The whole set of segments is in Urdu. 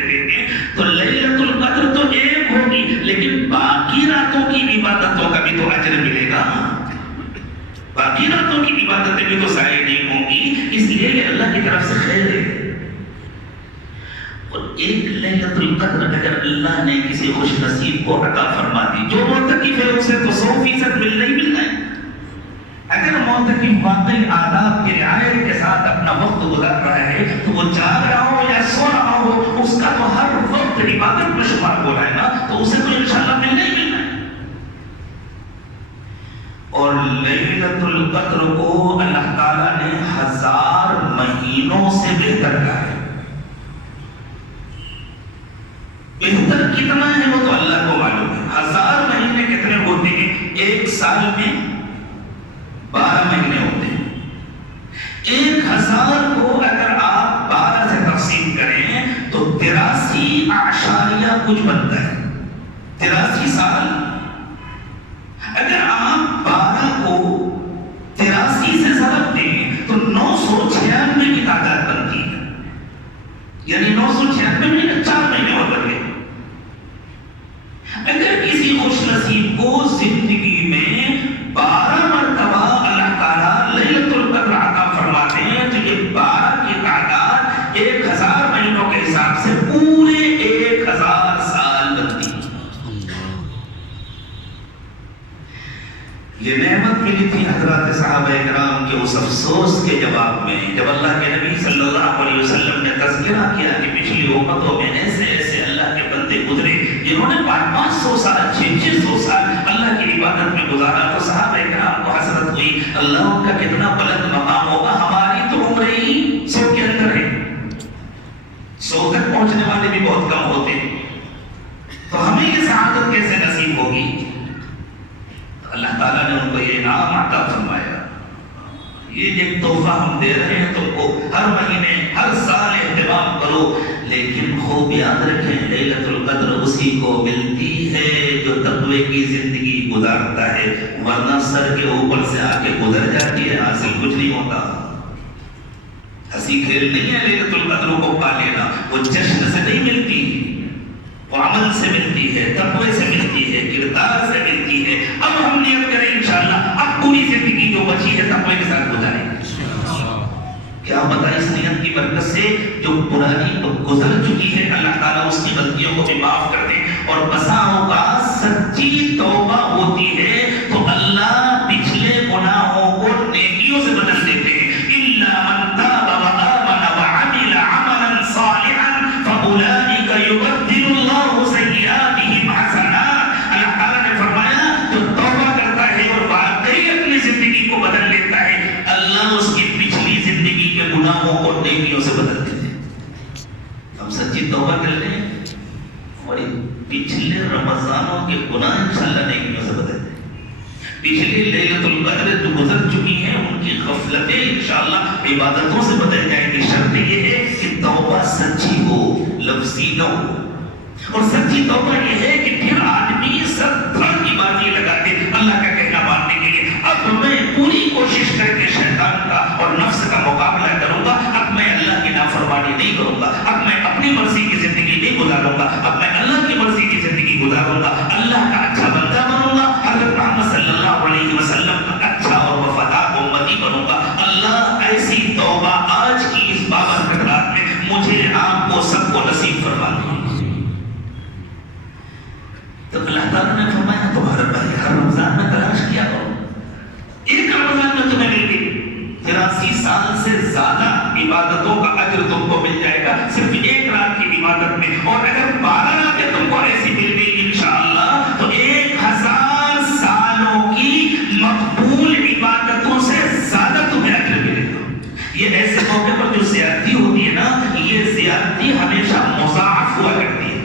دیتے ہیں تو لیلۃ القدر تو ایک ہوگی لیکن باقی راتوں کی عبادتوں کا بھی تو اجر ملے گا، باقی راتوں کی عبادتیں بھی تو ضائع نہیں ہوں گی، اس لیے یہ اللہ کی طرف سے خیر ہے۔ اور ایک لیلۃ القدر اگر اللہ نے کسی خوش نصیب کو عطا فرما دی، جو معتکف ہے اسے تو 100% ملنا ہی ملنا ہے۔ اگر معتکف واقعی آداب کی رعایت کے ساتھ اپنا وقت گزار رہا ہے تو وہ جاگ رہا ہو یا سو رہا ہو، اس کا تو ہر وقت عبادت میں شمار ہو رہا ہے نا، تو اسے تو انشاءاللہ ملنا ہی ملنا ہے۔ اور لیلۃ القدر کو اللہ تعالیٰ نے 1000 مہینوں سے بہتر کہا ہے۔ بہتر کتنا ہے وہ تو اللہ کو معلوم ہے۔ 1000 مہینے کتنے ہوتے ہیں؟ ایک سال میں 12 مہینے ہوتے ہیں۔ 1000 کو اگر آپ 12 سے تقسیم کریں تو 83 کچھ بنتا ہے، 83 سال۔ اگر آپ 12 کو 83 سے ضرب دیں تو 996 کی تعداد بنتی ہے، یعنی 996 مہینے 4 مہینے اور بن گئے۔ اگر کسی خوش نصیب کو زندگی میں 12 مرتبہ اللہ تعالیٰ لیلۃ القدر عطا فرماتے ہیں تو یہ 12 کی تعداد 1000 مہینوں کے حساب سے پورے 1000 سال بنتی ہے۔ یہ نعمت ملی تھی حضرات صحابہ کرام کے اس افسوس کے جواب میں جب اللہ کے نبی صلی اللہ علیہ وسلم نے تذکرہ کیا کہ پچھلی امتوں میں ایسے ایسے اللہ کے بندے گزرے جنہوں نے 500 سال 600 سال اللہ کی عبادت میں گزارا، تو صحابہ کرام کو حسرت ہوئی اللہ ان کا کتنا بلند مقام ہوگا، ہماری تو عمر ہی 100 کے اندر ہے، 100 تک پہنچنے والے بھی بہت کم ہوتے ہیں، تو ہمیں یہ سعادت کیسے نصیب ہوگی؟ اللہ تعالیٰ نے ان کو یہ انعام عطا فرمایا، یہ ایک تحفہ ہم دے رہے ہیں تم کو، ہر مہینے ہر سال اہتمام کرو، لیکن خوب یاد رکھیں لیلۃ القدر اسی کو ملتی ہے جو تقوی کی زندگی گزارتا ہے، ورنہ سر کے اوپر سے آ کے گزر جاتی ہے، حاصل کچھ نہیں ہوتا۔ ہنسی کھیل نہیں ہے لیلۃ القدر کو پا لینا، وہ جشن سے نہیں ملتی، وہ عمل سے ملتی ہے، تقوی سے ملتی ہے، کردار سے ملتی ہے۔ اب ہم نیت کریں انشاءاللہ اب پوری زندگی جو بچی ہے تقوی کے ساتھ گزاریں، کیا پتہ اس نیت کی برکت سے جو پرانی گزر چکی ہے اللہ تعالیٰ اس کی غلطیوں کو بھی معاف کر دے، اور بسا اوقات سچی توبہ ہوتی ہے تو اللہ پچھلے گناہوں کو نیکیوں سے بدل دیتے ہیں۔ إِلَّا مَنْ تَابَ وَآمَنَ وَعَمِلَ عَمَلًا صَالِحًا فَأُولَٰئِكَ يُبَدِّلُ اللَّهُ سَيِّئَاتِهِمْ حَسَنَاتٍ۔ اللہ تعالیٰ نے فرمایا جو توبہ کرتا ہے اور واقعی اپنی زندگی کو بدل لیتا ہے، اللہ اس کی پچھلی زندگی کے گناہوں کو نیکیوں سے بدل دیتے ہیں۔ ہم سچی توبہ کر لیں اور پچھلے رمضانوں کے گناہ انشاءاللہ نیکیوں سے بدل دیں، پچھلی لیلۃ القدر جو گزر چکی ہیں ان کی غفلتیں انشاءاللہ عبادتوں سے بدل جائیں گی۔ شرط یہ ہے کہ توبہ سچی ہو، لفظی نہ ہو، اور سچی توبہ یہ ہے کہ پھر آدمی ستر کی بازی لگا دے اللہ کا کہنا ماننے کے لیے، اب میں پوری کوشش کر کے شیطان کا اور نفس کا مقابلہ کروں گا، اب میں اللہ کی نافرمانی نہیں کروں گا، اب میں اپنی مرضی کی زندگی نہیں گزاروں گا، اب میں اللہ کی مرضی کی زندگی گزاروں گا، اللہ کا اچھا بندہ بنوں گا، حضرت محمد صلی اللہ علیہ وسلم کا اچھا اور وفادار امتی بنوں گا۔ اللہ ایسی توبہ آج کی اس بابرکت رات میں مجھے آپ کو سب کو نصیب فرما دے۔ تو اللہ تعالیٰ نے فرمایا تمہارا بھائی ہر رمضان میں تلاش کیا کرو، ایک رمضان میں تمہیں مل گئی 83 سال سے زیادہ عبادتوں کا اجر تم کو مل جائے گا صرف ایک رات کی عبادت میں، اور اگر 12 راتیں تم کو ایسی مل گئی انشاءاللہ تو 1000 سالوں کی مقبول عبادتوں سے زیادہ تمہیں اجر ملے گا۔ یہ ایسے موقع پر جو زیادتی ہوتی ہے نا، یہ زیادتی ہمیشہ مضاعف ہوا کرتی ہے۔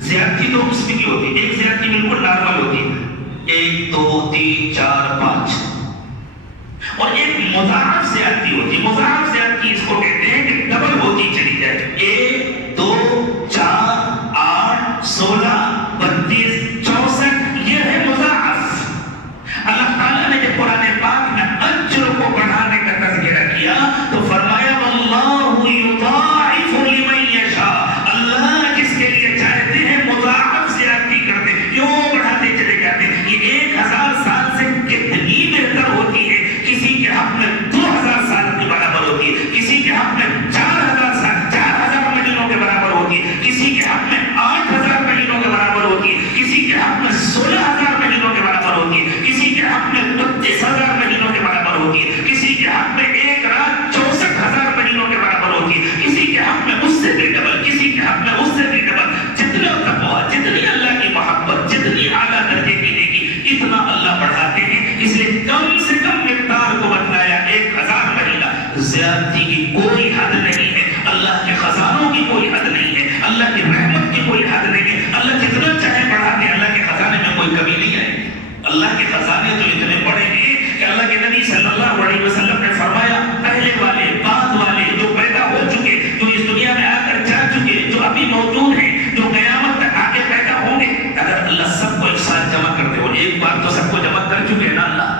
زیادتی دو قسم کی ہوتی ہے، ایک زیادتی بالکل نارمل ہوتی ہے، 1 2 3 4 5، اور ایک مضاعف زیادتی ہوتی ہے۔ مضاعف زیادتی اس کو کہتے ہیں کہ ڈبل ہوتی چلی جائے، 1 2 4 8 16 32 64، یہ ہے مضاعف۔ اللہ تعالیٰ نے جب قرآن پاک میں اجر کو بڑھانے کا تذکرہ کیا تو فرمایا واللہ یضاعف لمن کوئی حد نہیں ہے، اللہ کے خزانوں کی کوئی حد نہیں ہے، اللہ کی رحمت کی کوئی حد نہیں ہے، اللہ جتنا چاہے بڑھا دے، اللہ کے خزانے میں کوئی کمی نہیں آئے گی۔ اللہ کے خزانے تو اتنے بڑے ہیں کہ اللہ کے نبی صلی اللہ علیہ وسلم نے فرمایا پہلے والے، بعد والے، جو پیدا ہو چکے، جو اس دنیا میں آ کر جا چکے، جو ابھی موجود ہیں، جو قیامت تک آگے پیدا ہوں گے، اگر اللہ سب کو ایک ساتھ جمع کر دے، اور ایک بار تو سب کو جمع کر چکے ہیں نا اللہ،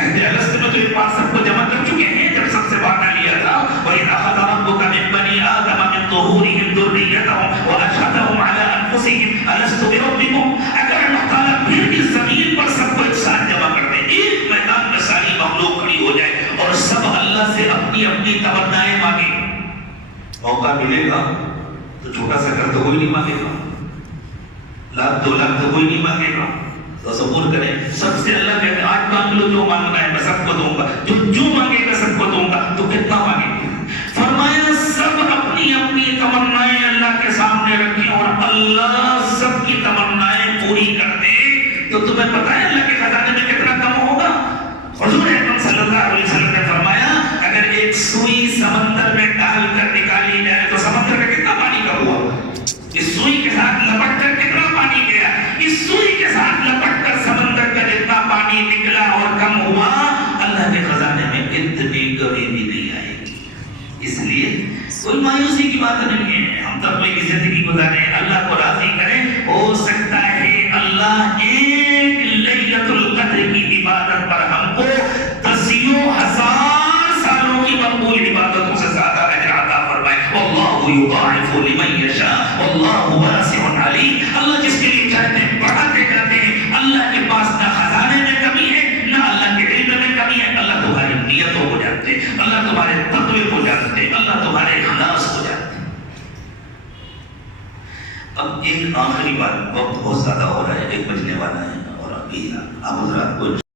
عہد الست میں تو ایک بار سب کو جمع کر چکے ہیں جب سب سے وعدہ لیا تھا، وَإِذْ أَخَذَ رَبُّكَ مِن بَنِي آدَمَ مِن ظُهُورِهِمْ ذُرِّيَّتَهُمْ وَأَشْهَدَهُمْ عَلَىٰ أَنفُسِهِمْ أَلَسْتُ بِرَبِّكُمْ، اگر اللہ تعالیٰ پھر بھی زمین پر سب کو ایک ساتھ جمع کر دے، ایک میدان میں ساری مخلوق کھڑی ہو جائے اور سب اللہ سے اپنی اپنی تمنائیں مانگے، موقع ملے گا تو چھوٹا سا کر تو کوئی نہیں مانگے گا، لاکھ 2 لاکھ تو کوئی نہیں مانگے گا۔ تصور کریں، سب سے اللہ کہتے ہیں آج مانگ لو جو مانگنا ہے میں سب کو دوں گا، جو مانگے گا سب کو دوں گا، تو کتنا مانگے گا؟ فرمایا سب اپنی اپنی تمنائیں اللہ کے سامنے رکھیں اور اللہ سب کی تمنائیں پوری کر دے، تو تمہیں پتہ ہے اللہ کے خزانے میں کتنا کم ہوگا؟ حضور اکرم صلی اللہ علیہ وسلم نے فرمایا اگر ایک سوئی سمندر میں ڈال کر نکالی جائے تو سمندر میں کتنا پانی کم ہوا؟ اس سوئی کے ساتھ لپٹ کر کتنا پانی گیا؟ اس سوئی کے ساتھ لپٹ کر سمندر کا جتنا پانی نکلا اور کم ہوا، اللہ کے خزانے میں اتنی کمی بھی نہیں آئے گی۔ اس لیے کوئی مایوسی کی بات نہیں ہے، ہم تقوی کی زندگی گزاریں، اللہ کو راضی کریں۔ ہو سکتا ہے اللہ ایک لیلۃ القدر کی عبادت پر ہم کو 10,000 سالوں کی مقبول عبادتوں سے زیادہ اجر عطا فرمائے۔ واللہ یضاعف لمن یشاء واللہ واسع